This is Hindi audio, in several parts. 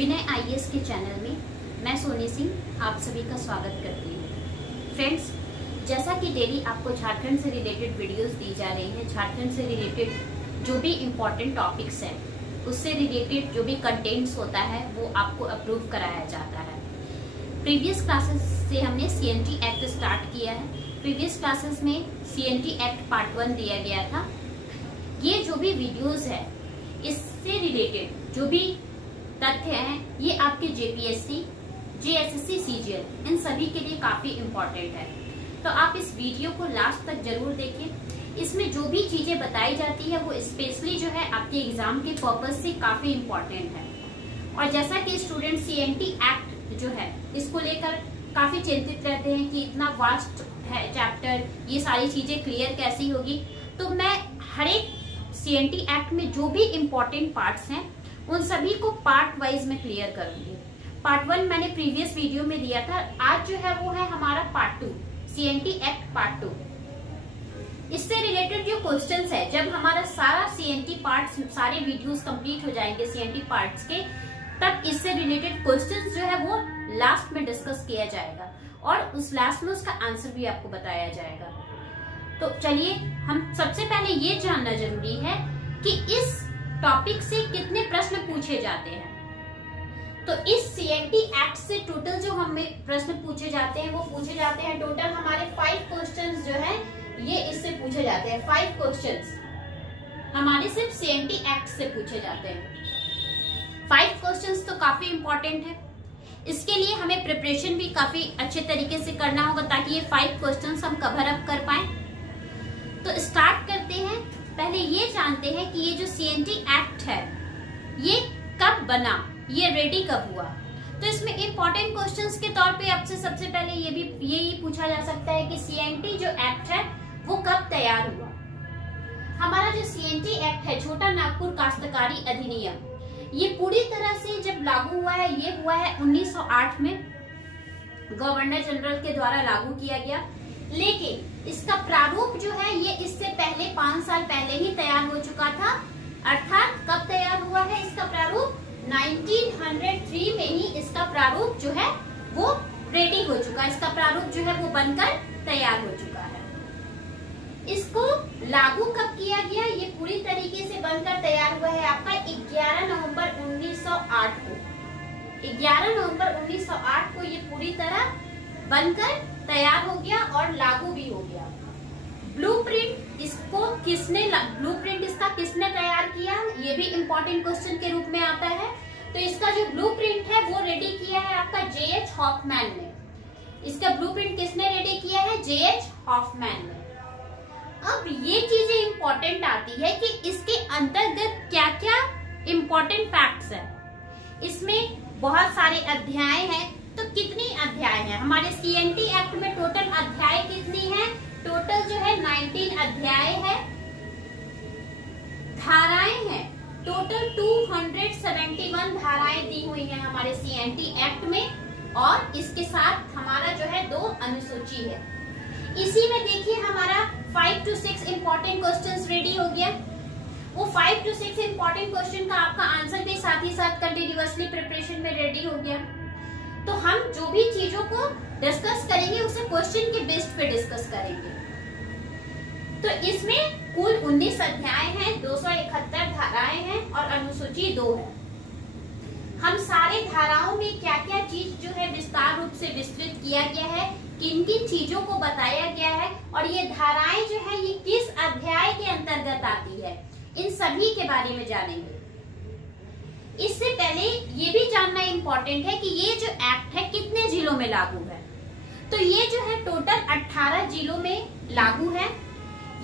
विनय आईएएस के चैनल में मैं सोनी सिंह आप सभी का स्वागत करती हूँ। फ्रेंड्स, जैसा कि डेली आपको झारखंड से रिलेटेड वीडियोस दी जा रही है, झारखंड से रिलेटेड जो भी इम्पोर्टेंट टॉपिक्स हैं उससे रिलेटेड जो भी कंटेंट्स होता है वो आपको अप्रूव कराया जाता है। प्रीवियस क्लासेस से हमने सीएनटी एक्ट स्टार्ट किया है। प्रीवियस क्लासेस में सीएनटी एक्ट पार्ट 1 दिया गया था। ये जो भी वीडियोस है इससे रिलेटेड जो भी तथ्य हैं ये आपके जेपीएससी, जेएसएससी, सीजीएल इन सभी के लिए काफी इम्पोर्टेंट है। तो आप इस वीडियो को लास्ट तक जरूर देखें। इसमें जो भी चीजें बताई जाती है वो स्पेशली जो है आपके एग्जाम के पर्पज से काफी इम्पोर्टेंट है। और जैसा कि स्टूडेंट सीएनटी एक्ट जो है इसको लेकर काफी चिंतित रहते हैं कि इतना वास्ट है चैप्टर, ये सारी चीजें क्लियर कैसी होगी। तो मैं हर एक सीएनटी एक्ट में जो भी इम्पोर्टेंट पार्ट्स हैं उन सभी को पार्ट वाइज में क्लियर करूंगी। पार्ट 1 मैंने प्रीवियस वीडियो में दिया था। आज जो है वो है हमारा पार्ट 2, सीएनटी एक्ट पार्ट 2। इससे रिलेटेड जो क्वेश्चंस है, जब हमारा सारा सीएनटी पार्ट्स, सारे वीडियोस कंप्लीट हो जाएंगे सीएनटी पार्ट्स के, तब इससे रिलेटेड क्वेश्चंस जो है वो लास्ट में डिस्कस किया जाएगा और उस लास्ट में उसका आंसर भी आपको बताया जाएगा। तो चलिए, हम सबसे पहले ये जानना जरूरी है कि इस टॉपिक से कितने प्रश्न पूछे जाते हैं। तो इस सीएनटी एक्ट से टोटल जो हमें प्रश्न पूछे जाते हैं वो पूछे जाते हैं टोटल हमारे 5 क्वेश्चंस जो है ये इससे पूछे जाते हैं। 5 क्वेश्चंस हमारे सिर्फ सीएनटी एक्ट से पूछे जाते हैं। 5 क्वेश्चंस तो काफी इंपॉर्टेंट है। इसके लिए हमें प्रिपरेशन भी काफी अच्छे तरीके से करना होगा ताकि ये 5 क्वेश्चंस हम कवर अप कर पाए। तो स्टार्ट करते हैं। पहले ये जानते हैं कि ये जो सीएनटी एक्ट है ये कब बना, ये रेडी कब हुआ। तो इसमें इंपॉर्टेंट क्वेश्चंस के तौर पे आपसे सबसे पहले यही पूछा जा सकता है कि सीएनटी जो एक्ट है वो कब तैयार हुआ। हमारा जो सीएनटी एक्ट है, छोटा नागपुर काश्तकारी अधिनियम, ये पूरी तरह से जब लागू हुआ है ये हुआ है 1908 में, गवर्नर जनरल के द्वारा लागू किया गया। लेकिन इसका प्रारूप जो है ये इससे पहले 5 साल पहले ही तैयार हो चुका था। अर्थात कब तैयार हुआ है इसका प्रारूप? 1903 में ही इसका प्रारूप जो है वो रेडी हो चुका है। इसका प्रारूप जो है वो बनकर तैयार हो चुका है। इसको लागू कब किया गया? ये पूरी तरीके से बनकर तैयार हुआ है आपका 11 नवंबर 1908 को। 11 नवंबर 1908 को ये पूरी तरह बनकर तैयार हो गया और लागू भी हो गया। ब्लूप्रिंट इसका किसने तैयार किया? ये भी इम्पोर्टेंट क्वेश्चन के रूप में आता है। तो इसका जो ब्लूप्रिंट है वो रेडी किया है आपका जेएच हॉफमैन ने। इसका ब्लूप्रिंट किसने रेडी किया है? जेएच हॉफमैन ने। अब ये चीजें इम्पोर्टेंट आती है कि इसके अंतर्गत क्या क्या इम्पोर्टेंट फैक्ट्स है। इसमें बहुत सारे अध्याय हैं। तो कितनी अध्याय हैं हमारे सीएनटी एक्ट में? टोटल अध्याय कितनी है? टोटल जो है 19 अध्याय है। धाराएं हैं टोटल 271 धाराएं दी हुई हैं हमारे सीएनटी एक्ट में। और इसके साथ हमारा जो है 2 अनुसूची है। इसी में देखिए हमारा 5 to 6 इम्पोर्टेंट क्वेश्चंस रेडी हो गया। वो 5 to 6 इम्पोर्टेंट क्वेश्चन का आपका आंसर भी साथ ही साथ कंटिन्यूअसली प्रिपरेशन में रेडी हो गया। तो हम जो भी चीजों को डिस्कस करेंगे उसे क्वेश्चन के बेस्ड पे डिस्कस करेंगे। तो इसमें कुल 19 अध्याय हैं, 271 धाराएं हैं और अनुसूची 2 है। हम सारे धाराओं में क्या क्या चीज जो है विस्तार रूप से विस्तृत किया गया है, किन किन चीजों को बताया गया है और ये धाराएं जो है ये किस अध्याय के अंतर्गत आती है, इन सभी के बारे में जानेंगे। इससे पहले ये भी जानना इम्पोर्टेंट है कि ये जो एक्ट है कितने जिलों में लागू है। तो ये जो है टोटल 18 जिलों में लागू है।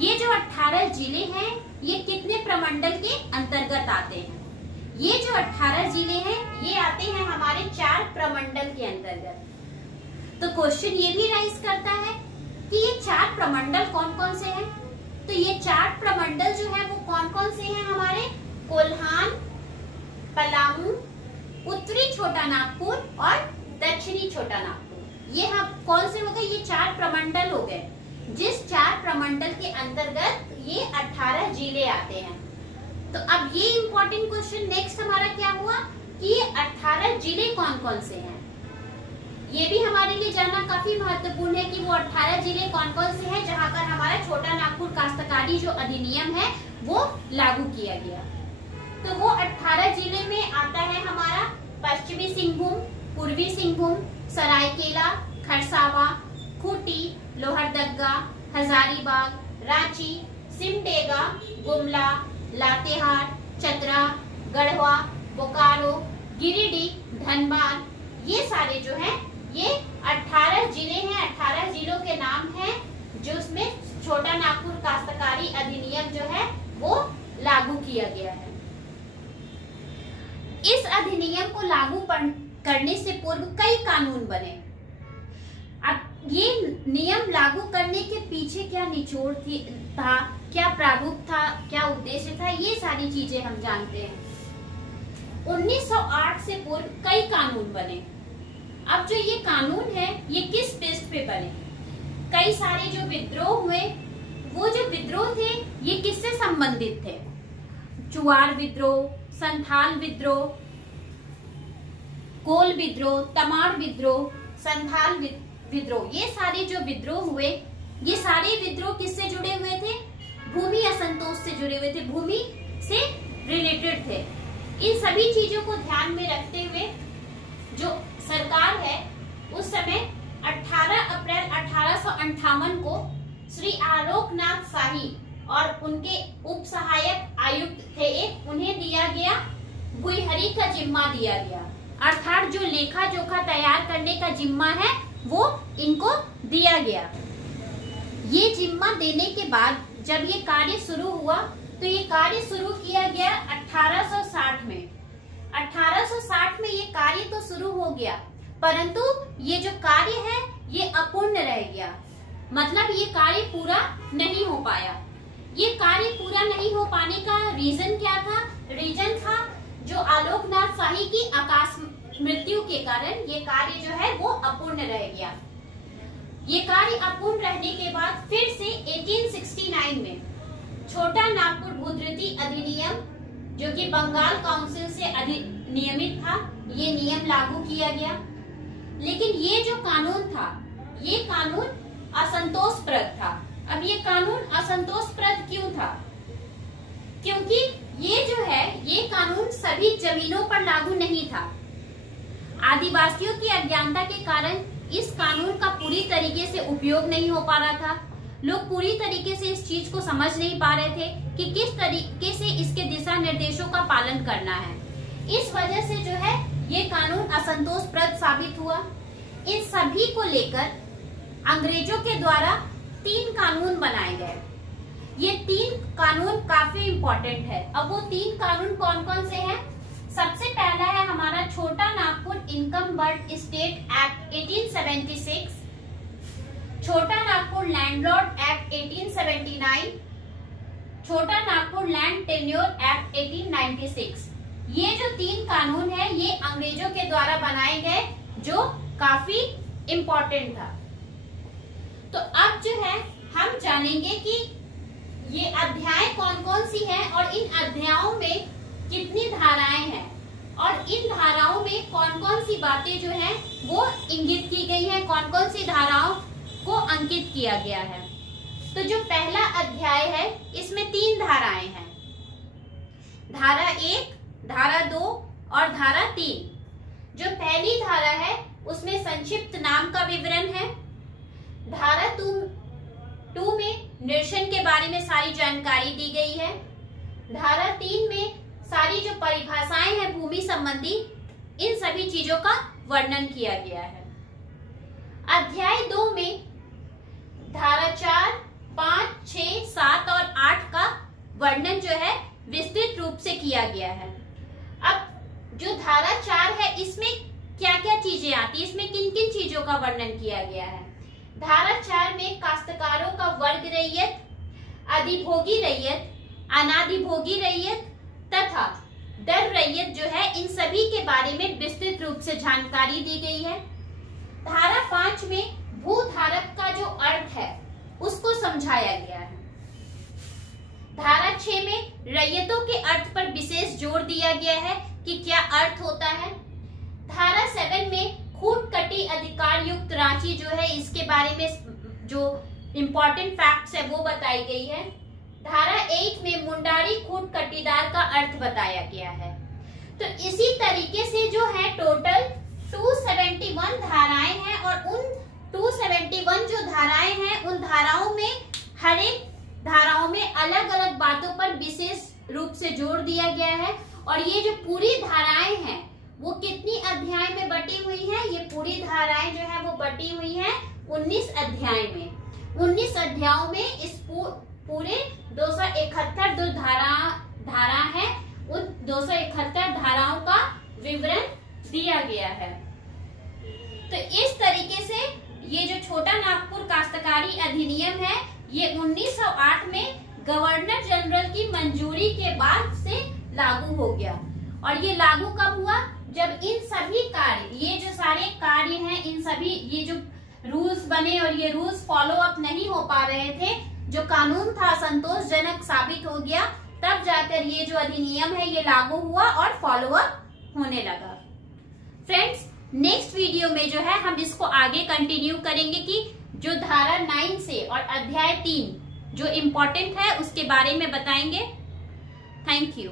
ये जो 18 जिले हैं ये कितने प्रमंडल के अंतर्गत आते हैं? ये जो 18 जिले हैं ये आते हैं हमारे 4 प्रमंडल के अंतर्गत। तो क्वेश्चन ये भी राइज करता है कि ये 4 प्रमंडल कौन कौन से हैं? तो ये 4 प्रमंडल जो है वो कौन कौन से हैं हमारे? कोल्हान, पलामू, उत्तरी छोटा नागपुर और दक्षिणी छोटा नागपुर। ये हम कौन से हो गए? ये 4 प्रमंडल हो गए। जिस 4 प्रमंडल के अंतर्गत ये 18 जिले आते हैं। तो अब ये इम्पोर्टेंट क्वेश्चन नेक्स्ट हमारा क्या हुआ? कि ये 18 जिले कौन कौन से हैं। ये भी हमारे लिए जानना काफी महत्वपूर्ण है कि वो 18 जिले कौन कौन से हैं जहां पर हमारा छोटा नागपुर काश्तकारी जो अधिनियम है वो लागू किया गया। तो वो 18 जिले में आता है हमारा पश्चिमी सिंहभूम, पूर्वी सिंहभूम, सरायकेला, खरसावा, खूंटी, लोहरदगा, हजारीबाग, रांची, सिमडेगा, गुमला, लातेहार, चतरा, गढ़वा, बोकारो, गिरिडीह, धनबाद, ये सारे जो हैं ये 18 जिले हैं। 18 जिलों के नाम हैं जो उसमें छोटा नागपुर काश्तकारी अधिनियम जो है वो लागू किया गया है। इस अधिनियम को लागू करने से पूर्व कई कानून बने। अब ये नियम लागू करने के पीछे क्या निचोड़ था, क्या प्रारूप था, क्या उद्देश्य था, ये सारी चीजें हम जानते हैं। 1908 से पूर्व कई कानून बने। अब जो ये कानून है ये किस बेस पे बने? कई सारे जो विद्रोह हुए, वो जो विद्रोह थे ये किससे संबंधित थे? चुआर विद्रोह, संथाल विद्रोह, कोल विद्रोह, तमाड़ विद्रोह, संथाल विद्रोह, ये सारे जो विद्रोह हुए, ये सारे विद्रोह किससे जुड़े हुए थे? भूमि असंतोष से जुड़े हुए थे, भूमि से रिलेटेड थे। इन सभी चीजों को ध्यान में रखते हुए जो सरकार है उस समय 18 अप्रैल 1858 को श्री आलोकनाथ शाही और उनके उप सहायक आयुक्त थे एक, उन्हें दिया गया भुईहरी का जिम्मा दिया गया, अर्थात जो लेखा जोखा तैयार करने का जिम्मा है वो इनको दिया गया। ये जिम्मा देने के बाद जब ये कार्य शुरू हुआ तो ये कार्य शुरू किया गया 1860 में। 1860 में ये कार्य तो शुरू हो गया, परंतु ये जो कार्य है ये अपूर्ण रह गया, मतलब ये कार्य पूरा नहीं हो पाया। ये कार्य पूरा नहीं हो पाने का रीजन क्या था? रीजन था जो आलोकनाथ शाही की आकाश मृत्यु के कारण ये कार्य जो है वो अपूर्ण रह गया। ये कार्य अपूर्ण रहने के बाद फिर से 1869 में छोटा नागपुर भूधृति अधिनियम, जो कि बंगाल काउंसिल से नियमित था, ये नियम लागू किया गया। लेकिन ये जो कानून था ये कानून असंतोषप्रद था। अब ये कानून असंतोषप्रद क्यों था? क्योंकि ये जो है ये कानून सभी जमीनों पर लागू नहीं था। आदिवासियों की अज्ञानता के कारण इस कानून का पूरी तरीके से उपयोग नहीं हो पा रहा था। लोग पूरी तरीके से इस चीज को समझ नहीं पा रहे थे कि किस तरीके से इसके दिशा निर्देशों का पालन करना है। इस वजह से जो है ये कानून असंतोषप्रद साबित हुआ। इन सभी को लेकर अंग्रेजों के द्वारा 3 कानून बनाए गए। ये 3 कानून काफी इम्पोर्टेंट है। अब वो 3 कानून कौन कौन से हैं? सबसे पहला है हमारा छोटा Nagpur income bird state act 1876, छोटा नागपुर लैंडलॉर्ड एक्ट 1879, छोटा नागपुर लैंड टेन्योर एक्ट 1896। ये जो 3 कानून है ये अंग्रेजों के द्वारा बनाए गए, जो काफी इम्पोर्टेंट था। तो अब जो है हम जानेंगे कि ये अध्याय कौन कौन सी हैं और इन अध्यायों में कितनी धाराएं हैं और इन धाराओं में कौन कौन सी बातें जो हैं वो इंगित की गई हैं, कौन कौन सी धाराओं को अंकित किया गया है। तो जो पहला अध्याय है इसमें 3 धाराएं हैं, धारा 1, धारा 2 और धारा 3। जो पहली धारा है उसमें संक्षिप्त नाम का विवरण है। धारा 2 में निरसन के बारे में सारी जानकारी दी गई है। धारा 3 में सारी जो परिभाषाएं हैं भूमि संबंधी, इन सभी चीजों का वर्णन किया गया है। अध्याय 2 में धारा 4, 5, 6, 7 और 8 का वर्णन जो है विस्तृत रूप से किया गया है। अब जो धारा 4 है इसमें क्या क्या चीजें आती है, इसमें किन किन चीजों का वर्णन किया गया है? धारा 4 में काश्तकारों का वर्ग रैयत, अधिभोगी रैयत, अनाधिभोगी रैयत तथा दर रैयत जो है, इन सभी के बारे में विस्तृत रूप से जानकारी दी गई है। धारा 5 में भूधारक का जो अर्थ है उसको समझाया गया है। धारा 6 में रैयतों के अर्थ पर विशेष जोर दिया गया है कि क्या अर्थ होता है। धारा 7 में खूट कटी अधिकार युक्त राशि जो है इसके बारे में जो इम्पोर्टेंट फैक्ट्स है वो बताई गई है। धारा 8 में मुंडारी खूट कटीदार का अर्थ बताया गया है। तो इसी तरीके से जो है टोटल 271 धाराएं हैं और उन 271 जो धाराएं हैं उन धाराओं में हर एक धाराओं में अलग अलग बातों पर विशेष रूप से जोर दिया गया है। और ये जो पूरी धाराएं हैं वो कितनी अध्याय में बटी हुई है, ये पूरी धाराएं जो है वो बटी हुई है 19 अध्याय में। 19 अध्यायों में इस पूरे 271 जो धारा है उन 271 धाराओं का विवरण दिया गया है। तो इस तरीके से ये जो छोटा नागपुर काश्तकारी अधिनियम है ये 1908 में गवर्नर जनरल की मंजूरी के बाद से लागू हो गया। और ये लागू कब हुआ, जब इन सभी कार्य, ये जो सारे कार्य हैं, इन सभी ये जो रूल्स बने और ये रूल्स फॉलो अप नहीं हो पा रहे थे, जो कानून था संतोषजनक साबित हो गया, तब जाकर ये जो अधिनियम है ये लागू हुआ और फॉलो अप होने लगा। फ्रेंड्स, नेक्स्ट वीडियो में जो है हम इसको आगे कंटिन्यू करेंगे कि जो धारा 9 से और अध्याय 3 जो इम्पोर्टेंट है उसके बारे में बताएंगे। Thank you.